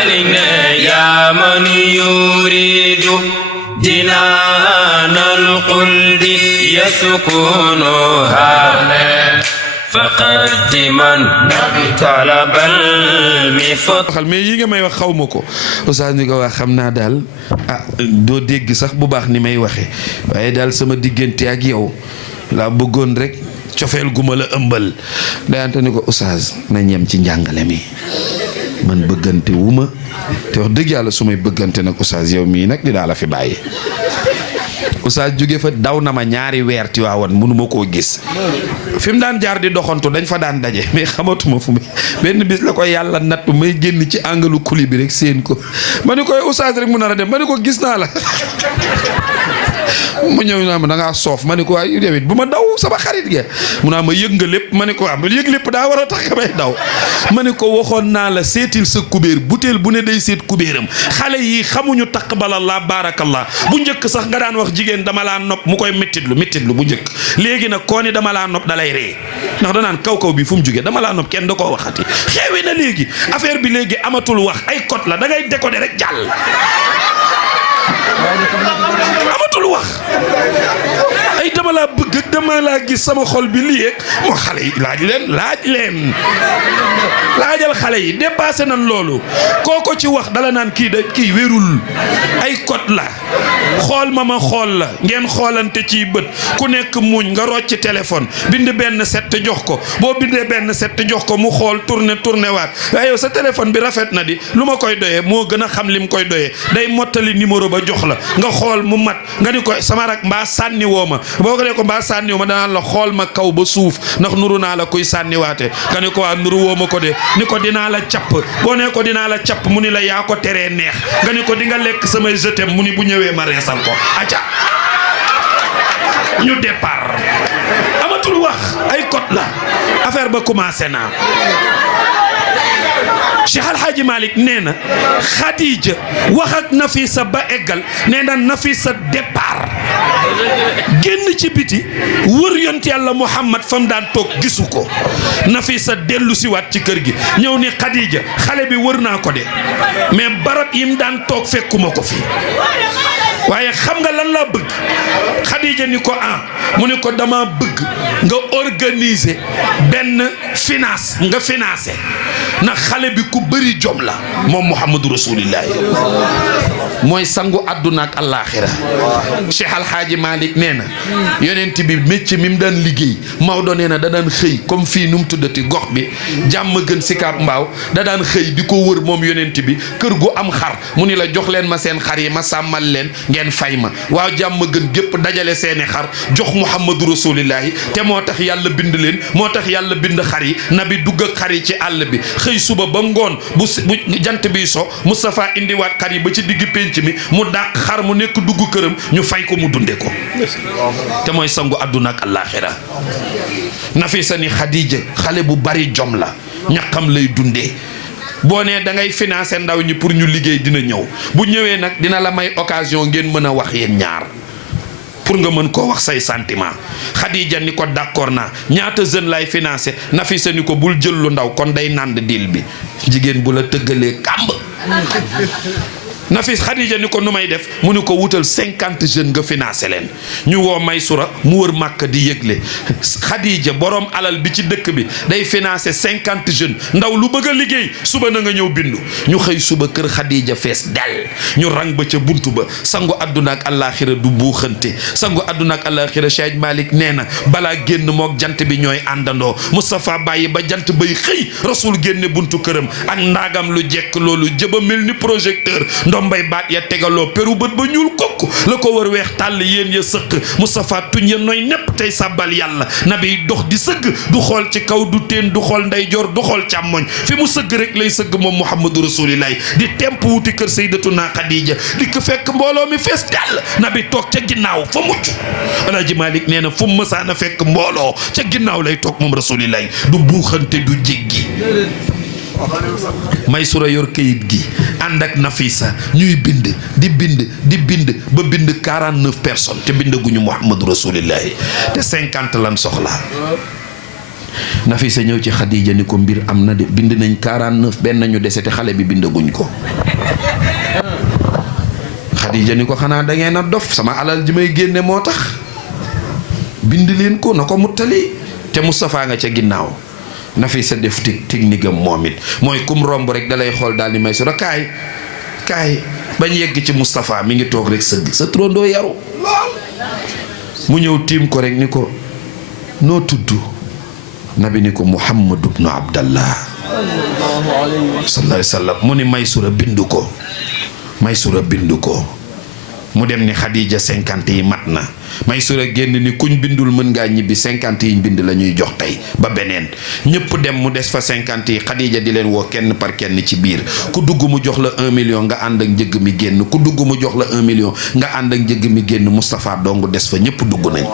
مالك يا من يريد جنان القلد يسكنها فقدما طلب المفت mais yi nga may wax xaw ma ko Oustaz ni ko wax xam naa daal doo dégg sax bu baax ni may waxe waaye daal sama diggante ak yow laa bëggoon rek cofeel gu ma la ëmbal dayante ni ko Oustaz na ñem ci njàngale mi man bëggante wu ma te wax dëgg yàlla su may bëggante nag Oustaz yow mii nag dinaa la fi bàyyi Oustaz jóge fa daw na ma ñaari weer Tiwaawan mënuma koo gis fi mu daan jaar di doxantu dañ fa daan daje mais xamatuma fu mu benn bis la ko yàlla nattu may génn ci angalu kuli bi rek seen ko ma ni koy Oustaz rek mu nar a dem ma ni ko gis naa la mu ñëw naa ma da ngaa soof ma ni ko waay yow it bu ma daw sama xarit ge mu naa ma yëg nga lépp ma ni ko ma yëg lépp daa war a tax may daw ma ni ko waxoon naa la seetil sa kubéer butéel bu ne day seet kubéeram xale yi xamuñu taqabalallah baarakallah bu njëkk sax nga daan wax jigéen dama laa nopp mu koy méttitlu bu njëkk léegi nag koo ni dama laa nopp dalay ree ndax danaan kaw bi fu mu jógee dama laa nopp kenn da koo waxati xeewi na léegi affaire bi léegi amatul wax ay code la da ngay décoder rek jàll amatul wax ay dama laa bëgg ak dama laa gis sama xol bi lii yeeg moo xale yi laaj leen laajal xale yi dépassé nañ loolu kooko ci wax dala naan kii wérul ay code la xool ma xool la ngeen xoolante ci bët ku nekk muñ nga rocc téléphone bind benn set jox ko boo bindee benn set jox ko mu xool tourné waat waaye yow sa téléphone bi rafet na di lu ma koy doyee moo gën a xam lim koy doyee day mottali numéro ba jox la nga xool mu mat nga ni ko sama rak mbaa sànni woo ma boo ko ne ko mbaa sànni woo ma danaan la xool ma kaw ba suuf ndax nuru naa la kuy sànniwaate nga ni ko waa nuru woo ma ko de ni ko dinaa la capp boo ne ko dinaa la capp mu ni la yaa ko teree neex nga ni ko di nga lekk samay jetem mu ni bu ñëwee ma reesal ko acca ñu départ amatul wax ay code la affaire ba commencé naa Cheikh Al Hadji Malick nee na Khadija wax ak Nafisa ba eggal nee na Nafisa départ génn ci biti wër yont yàlla Muhammad fam daan toog gisu ko Nafisa dellu si waat ci kër gi ñëw ni Khadija xale bi wër naa ko de mais barab yim daan toog fekkuma ko fi waaye xam nga lan laa bëgg Khadija ni ko mu ne ko dama bëgg nga organiser benn finance nga financé na xale bi ku bëri jom la moom Muhammadu Rasulillah mooy sangu àdduna ak àllaaxira Cheikh Al Hadji Malick nee na yonent bi métier mi mu daan liggéey Maodo nee na da daan xëy comme fii nu mu tuddati gox bi jàmm gën Sicap Mbao da daan xëy di ko wër moom yonent bi kër gu am xar mu ni la jox leen ma seen xar yi ma sàmmal leen ngeen fay ma waaw jàmm gën gépp dajale seeni xar jox Muhammadu Rasulillahi te moo tax yàlla bind leen moo tax yàlla bind xar yi nabi dugg ak xar yi ci àll bi xëy suba ba ngoon bu jant bi so Moustapha indiwaat xar yi ba ci digg penc mi mu dàq xar mu nekk dugg këram ñu fay ko mu dunde ko te mooy sangu àdduna ak àllaaxira Nafisa ni Khadija xale bu bari jom la ñaqam lay dundee boo nee da ngay financer ndaw ñi pour ñu liggéey dina ñëw bu ñëwee nag dina la may occasion ngeen mën a wax yéen ñaar pour nga mën koo wax say sentiment Khadija ni ko d'accord naa ñaata jeune lay financer Nafisa ni ko bul jël lu ndaw kon day nànd dil bi jigéen bu la tëggalee kàmb Nafis Khadija ni ko nu may def mu ni ko wutal 50 jeunes nga financé leen ñu woo Maysura mu wër Màkka di yëgle Khadija borom alal bi ci dëkk bi day financé 50 jeunes ndaw lu bëgg a liggéey suba na nga ñëw bindu ñu xëy suba kër Khadija fees del ñu rang ba ca buntu ba sangu àdduna ak àllaaxira du buuxante sangu àdduna ak àllaaxira Cheikh Malick nee na balaa génn mook jant bi ñooy àndandoo Moustapha bàyyi ba jant bay xëy rasul génne buntu këram ak ndaagam lu jekk loolu jëba mel ni projecteur ndombay baat ya tegaloo peru bët ba ñuul kokk la ko war weex tàll yéen ya sëq Moustapha tuñ ya nooy nepp tey sàbbal yàlla nabi dox di sëgg du xool ci kaw du teen du xool ndeyjoor du xool càmmoñ fi mu sëgg rek lay sëgg moom Muhammadu Rasulillahi di temp wuti kër Sayyidatuna Khadija di ko fekk mbooloo mi fees dell nabi toog ca ginnaaw fa mucc Alaaji Malick nee na fu mu mësaan a fekk mbooloo ca ginnaaw lay toog moom Rasulillahi du buuxante du jéggi Maysura yor kayit gi ànd ak Nafisa ñuy bind di bind ba bind 49 personnes te bindaguñu Muhammadu Rasulillahi te 50 lan soxla Nafisa ñëw ci Khadija ni ko mbir am na de bind nañ 49 benn ñu dese te xale bi bindaguñ ko. Khadija ni ko xanaa da ngeen a dof sama alal ji may génne moo tax bind leen ko na ko muttali te Moustapha nga ca ginnaaw. Nafisa def technique am moom it mooy kum romb rek dalay xool daal di may sura kaay bañ yegg ci Moustapha mi ngi toog rek sëgg sa trondoo yaru mu ñëw tiim ko rek ni ko noo tudd nabi ni ko Muhammad ibnu Abdallah sallallahu alayhi wa sallam mu ni Maysura bindu ko mu dem ni Khadija 50 yi mat na Maysura génn ni kuñ bindul mën ngaa ñibbi 50 yi bind la ñuy jox tey ba beneen ñëpp dem mu des fa 50 yi Khadija di leen woo kenn par kenn ci biir ku dugg mu jox la 1 million nga ànd ak njëg mi génn ku dugg mu jox la 1 million nga ànd ak njëg mi génn Moustapha dong des fa ñëpp dugg nañ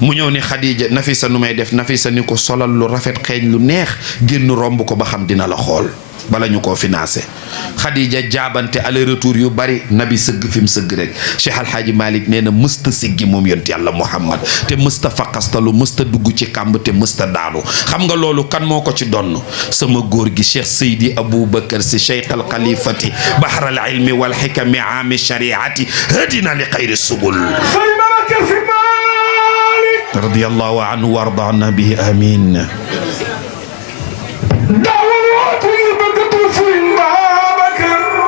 mu ñëw ni Khadija Nafisa nu may def Nafisa ni ko solal lu rafet xeeñ lu neex génn romb ko ba xam dina la xool bala ñu koo financé Khadija jaabante aller retour yu bari nabi sëgg fi mu sëgg rek Cheikh Alhaaji Malick nee na mësta siggi moom yonent yàlla Muhammad te mësta faqastalu mësta dugg ci kàmb te mësta daanu xam nga loolu kan moo ko ci donn sama góor gi Cheikh Seydi Aboubacar si Cheikh al Khalifati bahra al ilmi wal hikami aami shariati hadina li xayri subul radiyallahu anhu wa ardana bihi amin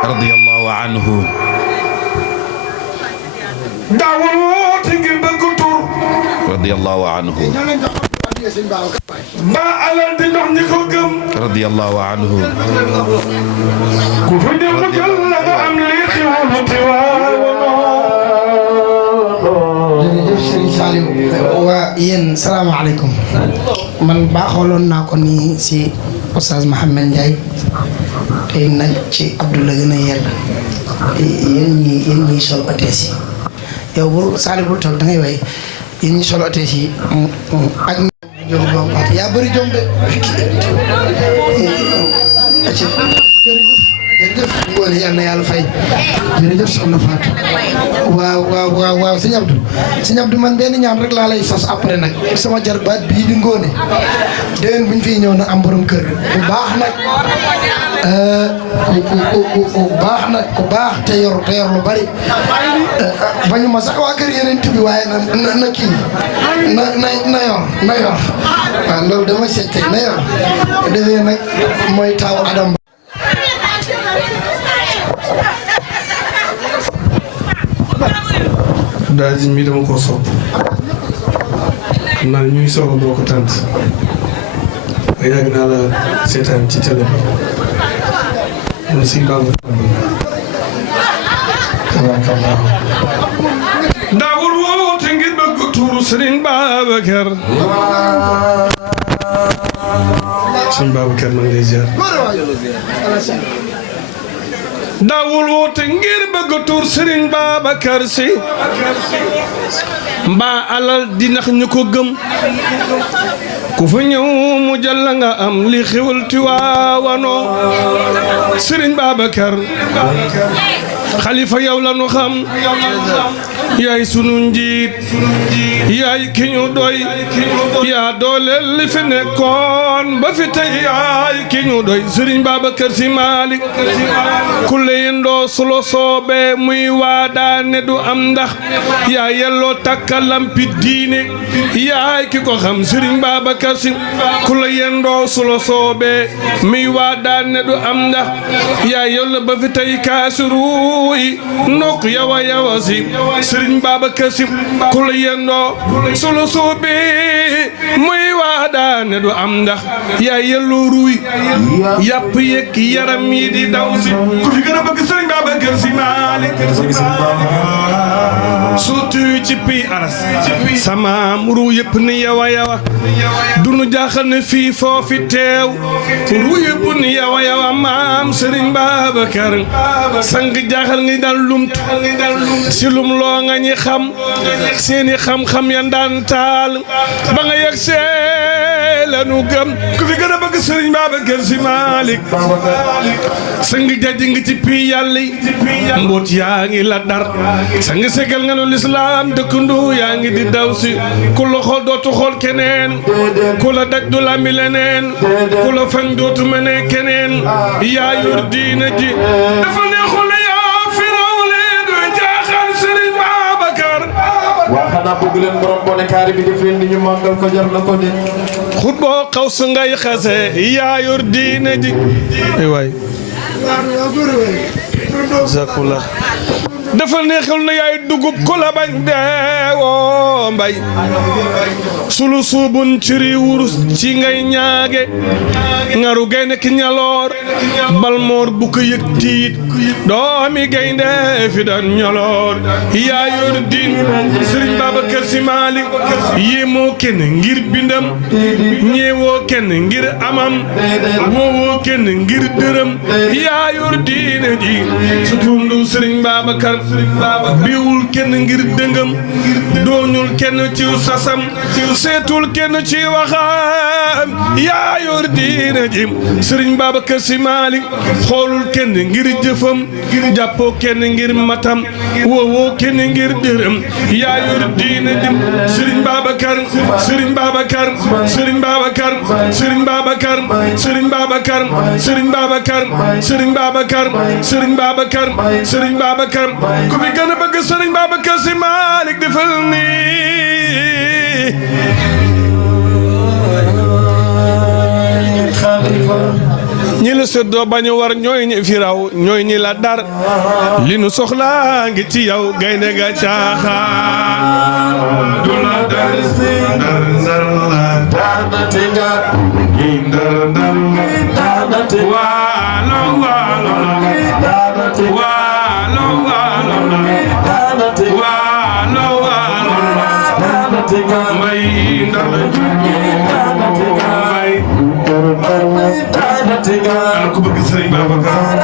radiyallahu anhu daawul woote ngir bëgg tur radiyallahu anhu ba alal di ndox ñi ko gëm radiyallahu anhu ku fa dem mu jël la nga am li xiwulu ti jërëjëf Serigne Saliou waa yéen salaamaaleykum man baaxooloon naa ko nii si Oustaz Mouhamed Ndiaye tey nag ci Abdoulaye gën a yell yéen ñi sol otees yi yow bu Saliou bul toog da ngay way yéen ñi sol otees yi ak jom bom pat yaa bëri jom de acci jërëjëf ngoone yal na yàlla fay jërëjëf soxna Fatou waaw sëñ Abdou man benn ñaan rek laa lay sas après nag sama jarbaat bii di ngoone déwén buñ fiy ñëw na am borom kër bu baax nag ku baax nag ku baax te yor lu bari bañu ma sax waa kër yeneen bi waaye na kii na yor waaw loolu dama seet tey na yor defee nag mooy taaw Adam daal di mi dama koo sopp naa ñuy soog a boo ko tànt yàgg naa la seetaan ci télé bi mun si bamba tabarakallah daawul woote ngir bëgg tuuru Serigne Babacar Serigne Babacar man lay ziar daawul woote ngir bëgg tuur Serigne Babacar Sy mbaa alal di nax ñu ko gëm ku fa ñëw mu jël la nga am li xewal Tiwaawanoo Serigne Babacar xalifa yow la nu xam yaay sunu njiit yaay ki ñu doy yaa dooleel li fi nekkoon ba fi tey yaay ki ñu doy Serigne Babacar Sy Malick ku leyendoo sulo soobe muy waadaane du am ndax yaa yelloo takka lampi diine yaay ki ko xam Serigne Babacar Sy ku leyendoo sulo soobe muy waadaane du am ndax yaa yelloo ba fi tey kaasiruuy nok yawa si Serigne Babacar Sy ku leyendoo sulo soobe muy waadaane du am ndax yaa yelloo ruuy yàpp yëkk yaram yi di daw si ku fi gën a bëgg Serigne Babacar Sy Malick surtout ci pi aras sama ru yëpp ni yawa dunu jaaxal ne fii foofi teew ru yëpp ni yawa maam Serigne Babacar sang jaaxal ngi dal lumt si lum loo nga ñi xam seeni xam-xam ya daan taal ba nga yegg see la nu gëm ku fi gën a bëgg Serigne Babacar Sy Malick sang jaji nga ci pii yàlla yi mboot yaa ngi la dar sang segal nga nu lislaam dëkkandu yaa ngi di daw si ku la xool dootu xool keneen ku la daj du la mi leneen ku la fañ dootu mene keneen yaa yor diina ji dafa neexul yaa firaw lee du jaaxal Sëriñ Babacar waa xanaa bëgg leen borom bone kaari bi def leen ni ñu màggal ko jar na ko de xut boo xaw su ngay xase yaa yor diina ji ay waay zakula dafa neexal na yaay dugub ku la bañ deewoo mbay sulu suubun ciri wurus ci ngay ñaage ngaru gaynde ki ñaloor balmoor bu ko yëg tiit doomi gaynde fi daan ñaloor yaa yor diin Sëriñ Babacar Si Maalik yéemoo kenn ngir bindam ñeewoo kenn ngir amam woowoo kenn ngir dërëm yaa yor diine ji su tundu Sëriñ Babacar biwul kenn ngir dëngam dooñul kenn ci sasam seetul kenn ci waxam yaa yor diine ji Sëriñ Babacar Si Maalik xoolul kenn ngir jëfam jàppoo kenn ngir matam woowoo kenn ngir dërëm yaa yor diine ji Sëriñ Babacar Sëriñ Babacar Sëriñ Babacar Sëriñ Babacar Sëriñ Babacar Sëriñ Babacar Sëriñ Babacar Sëriñ Babacar Sëriñ Babacar ku fi gën a bëgg Sëriñ Babacar Si Maalik defal nii ñi la séddoo bañu war ñooy ñi fi raw ñooy ñi la dar li nu soxlaa ngi ci yow gaynde ga caaxaan du la dar dar dar la daanati nga gi dar dar daanati waalo waalo daanati waalo waalo daanati waalo waalo daanati nga may ndar la ana ku bëgg Sëriñ Babacar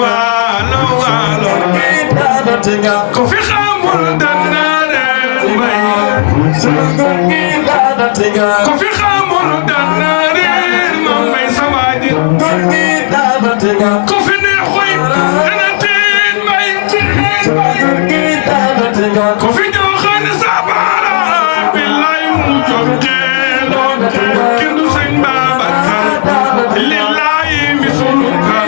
waalo waalo ko fi xamul dana reer mbay ko fi xamul dana reer ma may sa waaji ko fi neexoy dana teen mbay ko fi joxane sa baara billaay mu jox jeeloon kenn du Sëriñ Babacar lillahi misluka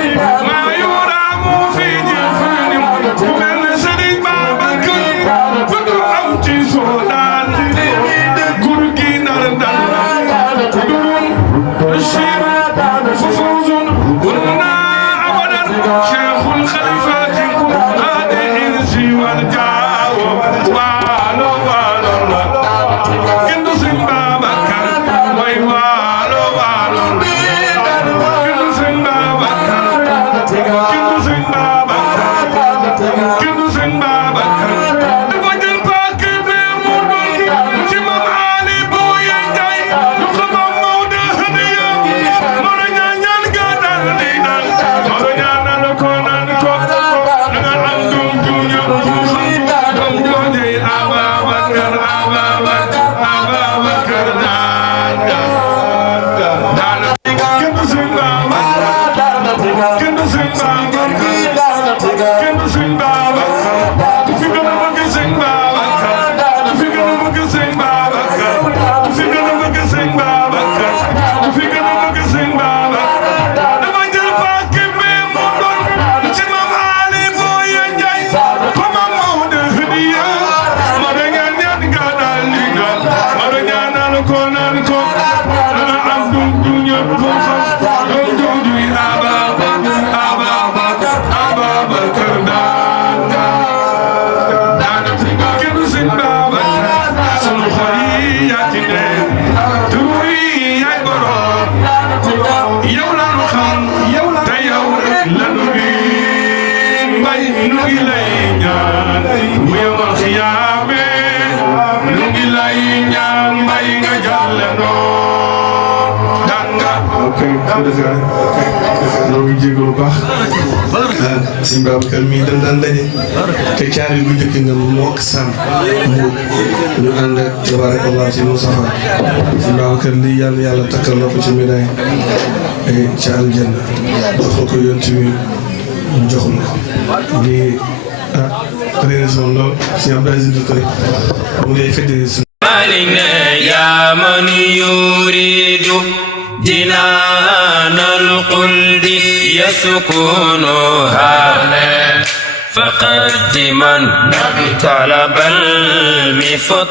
ma yuramu fi jëfani ku mel ne Sëriñ Babacar fu du am ci Soodaan gur gi nar dal durun shira fu fawzun warna abadan cheikhul khalifati hadi insi wal jaawo waalo waalo kenn du Sëriñ Babacar way waalo waalo ñoo ngi jégalu baax Sëriñ Babacar mii dañ daan daje te caari bu njëkk nga moo ak Sam ñu ànd ak tabarakallah si Moustapha Sëriñ Babacar lii yàlla takkal na ko ci médaille ci aljanna jox ko yonent bi mu jox la ko lii réalisation lool si Abdou Aziz Touré mu ngi fëddee علينا يا من يريد جنان الخلد يسكنها فقد من طلب المفت